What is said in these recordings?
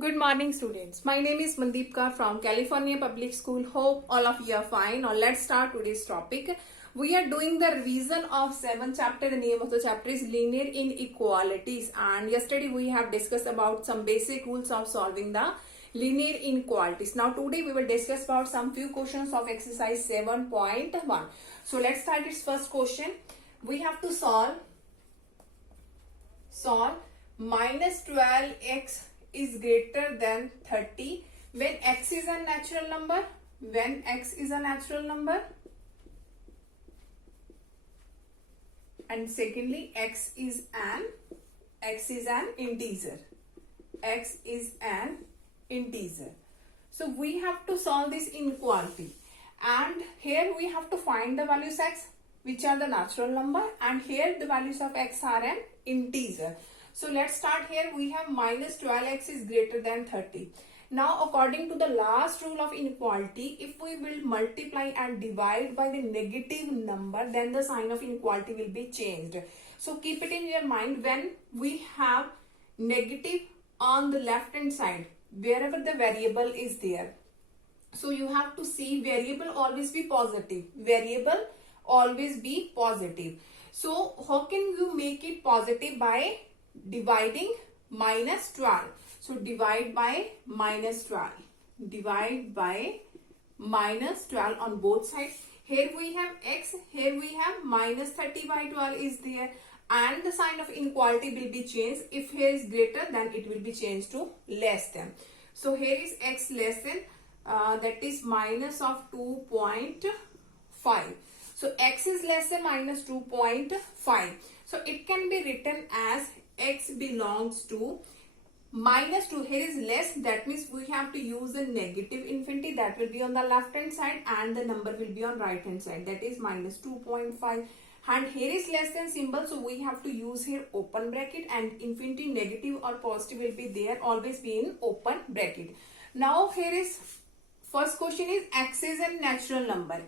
Good morning, students. My name is Mandeep Kaur from California Public School. Hope all of you are fine. Now let's start today's topic. We are doing the revision of 7th chapter. The name of the chapter is linear inequalities. And yesterday we have discussed about some basic rules of solving the linear inequalities. Now today we will discuss about some few questions of exercise 7.1. So let's start its first question. We have to solve minus 12x is greater than 30 when x is a natural number, and secondly x is an integer. So we have to solve this inequality, and here we have to find the values x, which are the natural number, and here the values of x are an integer. So let's start here. We have minus 12x is greater than 30. Now according to the last rule of inequality, if we will multiply and divide by the negative number, then the sign of inequality will be changed. So keep it in your mind, when we have negative on the left hand side, wherever the variable is there, so you have to see variable always be positive. So how can you make it positive? By dividing minus 12. So divide by minus 12 on both sides. Here we have x, here we have minus 30 by 12 is there, and the sign of inequality will be changed. If here is greater, then it will be changed to less than. So here is x less than, that is minus of 2.5. So x is less than minus 2.5. So it can be written as x belongs to minus 2. Here is less, that means we have to use the negative infinity, that will be on the left hand side, and the number will be on right hand side, that is minus 2.5. And here is less than symbol, so we have to use here open bracket, and infinity negative or positive will be there, always be in open bracket. Now here is first question is x is a natural number.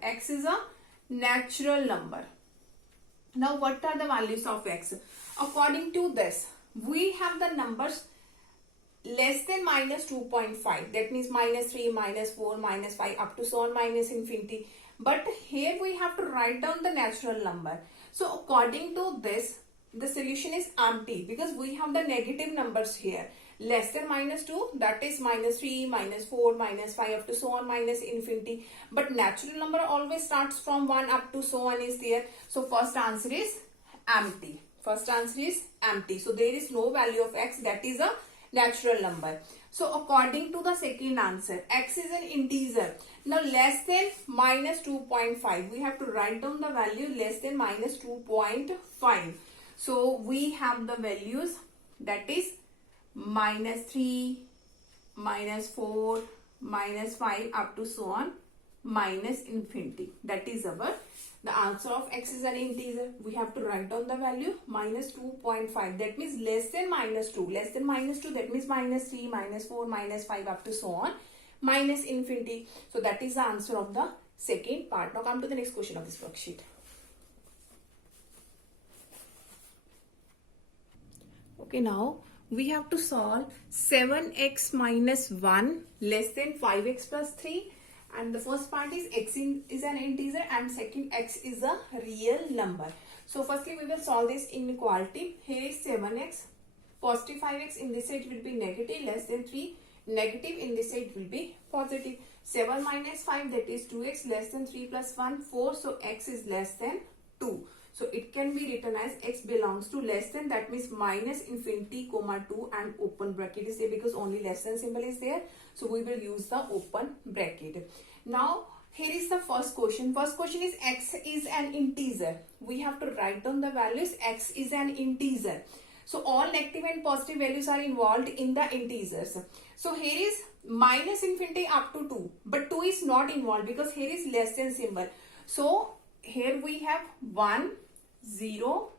Now what are the values of x? According to this, we have the numbers less than minus 2.5, that means minus 3, minus 4, minus 5 up to so on minus infinity. But here we have to write down the natural number. So according to this, the solution is empty because we have the negative numbers here. Less than minus 2, that is minus 3, minus 4, minus 5 up to so on minus infinity. But natural number always starts from 1 up to so on is there. So first answer is empty. So there is no value of x, that is a natural number. So according to the second answer, x is an integer. Now less than minus 2.5, we have to write down the value less than minus 2.5. So we have the values, that is minus 3, minus 4, minus 5 up to so on minus infinity. That is the answer of x is an integer. We have to write down the value minus 2.5. That means less than minus 2. That means minus 3, minus 4, minus 5 up to so on minus infinity. So that is the answer of the second part. Now come to the next question of this worksheet. Okay, now we have to solve 7x minus 1 less than 5x plus 3. And the first part is x is an integer, and second x is a real number. So firstly we will solve this inequality. Here is 7x, positive 5x, in this side will be negative, less than 3, negative, in this side will be positive. 7 minus 5, that is 2x, less than 3 plus 1, 4, so x is less than 2. So it can be written as x belongs to less than, that means minus infinity comma 2 and open bracket is there because only less than symbol is there. So we will use the open bracket. Now here is the first question. First question is x is an integer. We have to write down the values. X is an integer. So all negative and positive values are involved in the integers. So here is minus infinity up to 2, but 2 is not involved because here is less than symbol. So here we have 1, 0,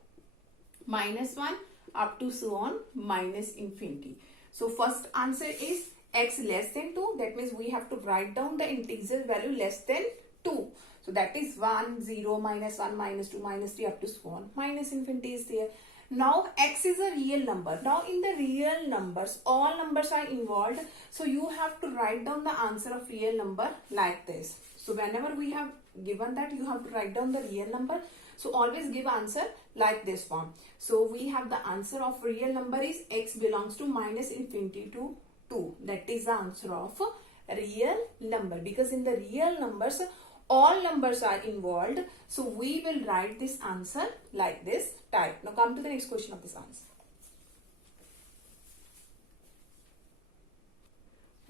minus 1 up to so on minus infinity. So first answer is x less than 2. That means we have to write down the integer value less than 2. So that is 1, 0, minus 1, minus 2, minus 3 up to so on minus infinity is there. Now x is a real number. Now in the real numbers, all numbers are involved. So you have to write down the answer of real number like this. So whenever we have given that, you have to write down the real number. So always give answer like this form. So we have the answer of real number is x belongs to minus infinity to 2. That is the answer of real number, because in the real numbers all numbers are involved. So we will write this answer like this type. Now come to the next question of this answer.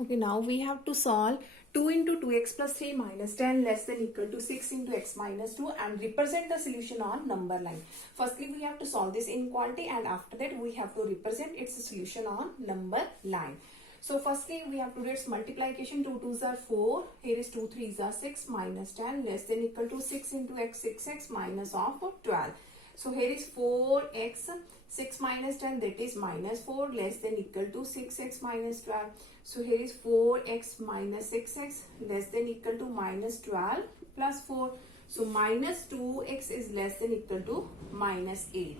Okay, now we have to solve 2 into 2x plus 3 minus 10 less than equal to 6 into x minus 2 and represent the solution on number line. Firstly, we have to solve this inequality, and after that we have to represent its solution on number line. So firstly, we have to do its multiplication. 2 2s are 4. Here is 2 3s are 6 minus 10 less than equal to 6 into x 6x minus of 12. So here is 4x 6 minus 10, that is minus 4 less than equal to 6x minus 12. So here is 4x minus 6x less than equal to minus 12 plus 4. So minus 2x is less than equal to minus 8.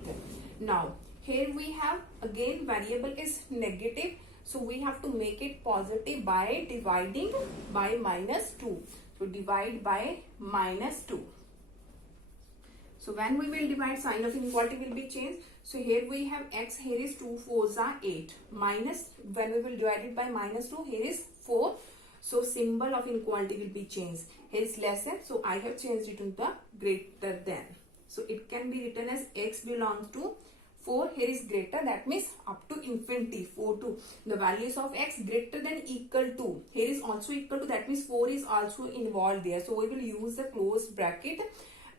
Now here we have again variable is negative. So we have to make it positive by dividing by minus 2. So divide by minus 2. So when we will divide, sign of inequality will be changed. So here we have x, here is 2 4s are 8. Minus, when we will divide it by minus 2, here is 4. So symbol of inequality will be changed. Here is less than, so I have changed it into the greater than. So it can be written as x belongs to 4, here is greater, that means up to infinity, 4 to the values of x greater than equal to. Here is also equal to, that means 4 is also involved there. So we will use the closed bracket.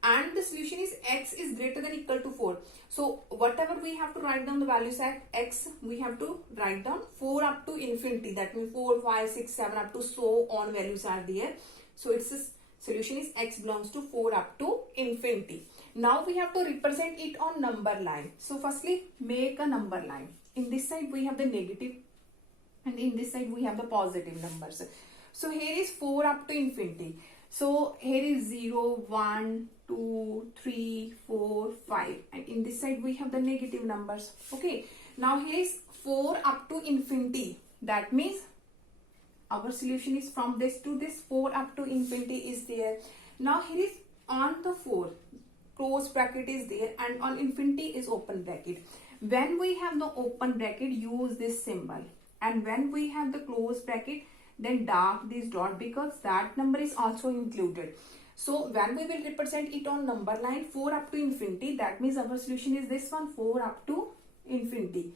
And the solution is x is greater than equal to 4. So whatever we have to write down the values at x, we have to write down 4 up to infinity. That means 4, 5, 6, 7 up to so on values are there. So its solution is x belongs to 4 up to infinity. Now we have to represent it on number line. So firstly, make a number line. In this side we have the negative and in this side we have the positive numbers. So here is 4 up to infinity. So here is 0, 1, 2, 3, 4, 5. And in this side we have the negative numbers. Okay. Now here is 4 up to infinity. That means our solution is from this to this. 4 up to infinity is there. Now here is on the 4. Close bracket is there and on infinity is open bracket. When we have the open bracket, use this symbol. And when we have the close bracket, then dark this dot because that number is also included. So when we will represent it on number line 4 up to infinity, that means our solution is this one, 4 up to infinity.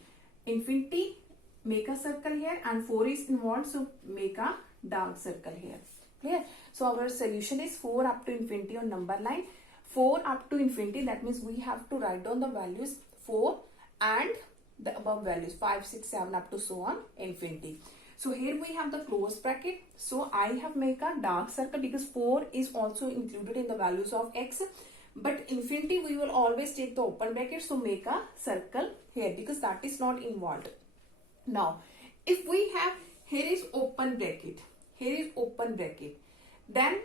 Infinity, make a circle here and 4 is involved, so make a dark circle here. Clear? So our solution is 4 up to infinity on number line. 4 up to infinity, that means we have to write down the values 4 and the above values 5, 6, 7 up to so on infinity. So here we have the closed bracket. So I have make a dark circle because 4 is also included in the values of x. But infinity we will always take the open bracket. So make a circle here because that is not involved. Now if we have, here is open bracket, here is open bracket, then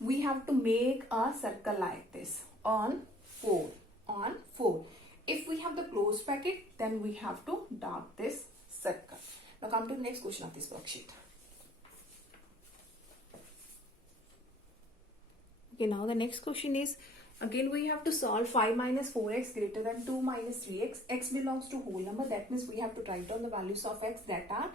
we have to make a circle like this on 4, on 4. If we have the closed bracket, then we have to dark this circle. Now come to the next question of this worksheet. Okay, now the next question is, again we have to solve 5 minus 4x greater than 2 minus 3x. X belongs to whole number. That means we have to write down the values of x that are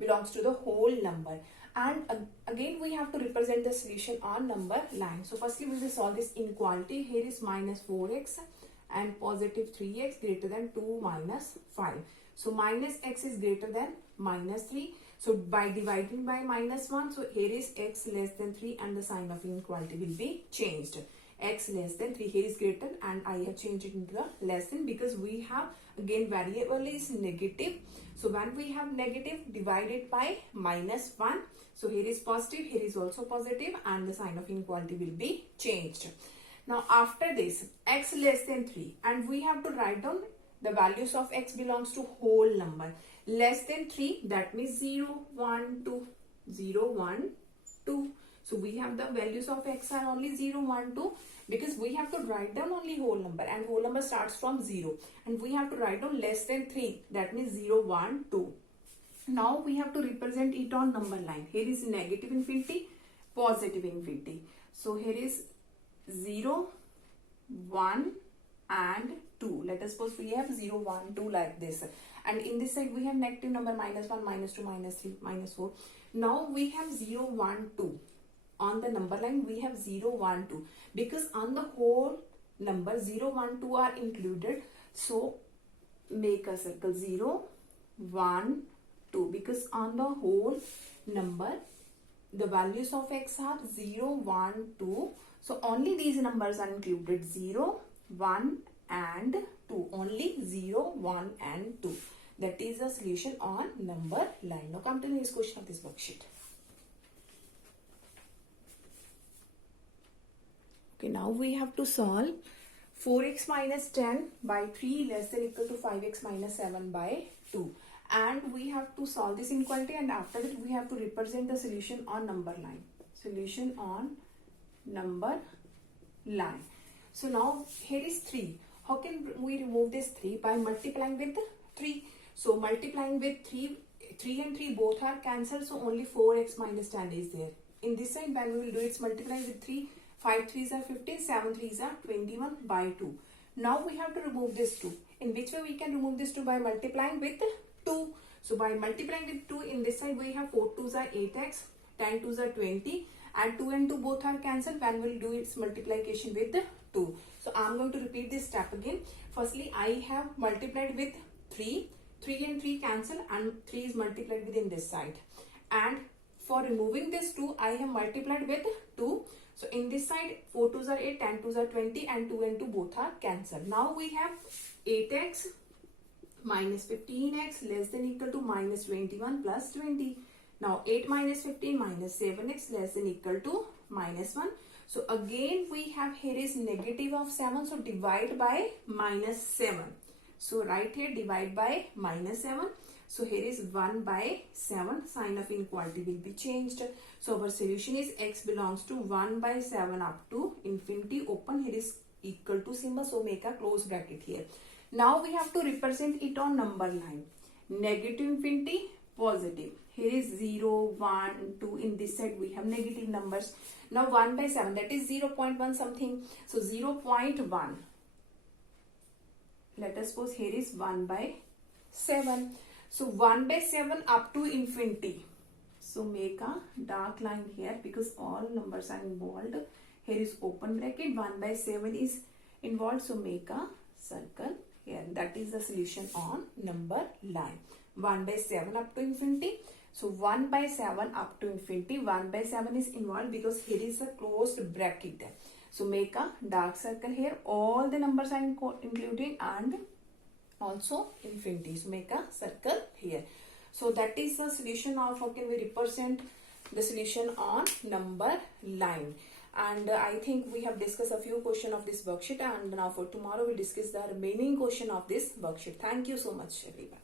belongs to the whole number. And again we have to represent the solution on number line. So firstly we will solve this inequality. Here is minus 4x and positive 3x greater than 2 minus 5. So minus x is greater than minus 3. So by dividing by minus 1, so here is x less than 3 and the sign of inequality will be changed. X less than 3, here is greater and I have changed it into the less than because we have again variable is negative. So when we have negative, divided by minus 1. So here is positive, here is also positive and the sign of inequality will be changed. Now after this, x less than 3 and we have to write down the values of x belongs to whole number. Less than 3, that means 0, 1, 2, 0, 1, 2. So we have the values of x are only 0, 1, 2 because we have to write down only whole number, and whole number starts from 0, and we have to write down less than 3, that means 0, 1, 2. Now we have to represent it on number line. Here is negative infinity, positive infinity. So here is 0, 1 and 2. Let us suppose we have 0, 1, 2 like this. And in this side we have negative number minus 1, minus 2, minus 3, minus 4. Now we have 0, 1, 2. On the number line we have 0, 1, 2. Because on the whole number 0, 1, 2 are included. So make a circle 0, 1, 2. Because on the whole number the values of x are 0, 1, 2. So only these numbers are included, 0, 1 and 2. Only 0, 1 and 2. That is the solution on number line. Now come to the next question of this worksheet. Okay, now we have to solve 4x minus 10 by 3 less than equal to 5x minus 7 by 2. And we have to solve this inequality, and after that we have to represent the solution on number line. Solution on number line. So now here is 3. How can we remove this 3? By multiplying with 3. So multiplying with 3 and 3 both are cancelled, so only 4x minus 10 is there. In this side when we will do it's multiplying with 3, 5 3s are 15, 7 3s are 21 by 2. Now we have to remove this 2. In which way we can remove this 2? By multiplying with 2. So by multiplying with 2, in this side we have 4 2s are 8x, 10 2s are 20, and 2 and 2 both are cancelled when we will do its multiplication with 2. So I am going to repeat this step again. Firstly, I have multiplied with 3. 3 and 3 cancel, and 3 is multiplied within this side. And for removing this 2, I have multiplied with 2. So in this side 4 2s are 8, 10 2s are 20, and 2 and 2 both are cancelled. Now we have 8x minus 15x less than equal to minus 21 plus 20. Now 8 minus 15 minus 7x less than equal to minus 1. So again we have here is negative of 7. So divide by minus 7. So right here divide by minus 7. So here is 1 by 7. Sign of inequality will be changed. So our solution is x belongs to 1 by 7 up to infinity. Open, here is equal to symbol. So make a close bracket here. Now we have to represent it on number line. Negative infinity, positive. Here is 0, 1, 2. In this side we have negative numbers. Now 1 by 7, that is 0.1 something. So 0.1. Let us suppose here is 1 by 7. So 1 by 7 up to infinity. So make a dark line here because all numbers are involved. Here is open bracket. 1 by 7 is involved. So make a circle here. That is the solution on number line. 1 by 7 up to infinity. So 1 by 7 up to infinity. 1 by 7 is involved because here is a closed bracket. So make a dark circle here. All the numbers are included and also infinity. So make a circle here. So that is the solution of how can we represent the solution on number line. And I think we have discussed a few questions of this worksheet, and now for tomorrow we'll discuss the remaining question of this worksheet. Thank you so much everyone.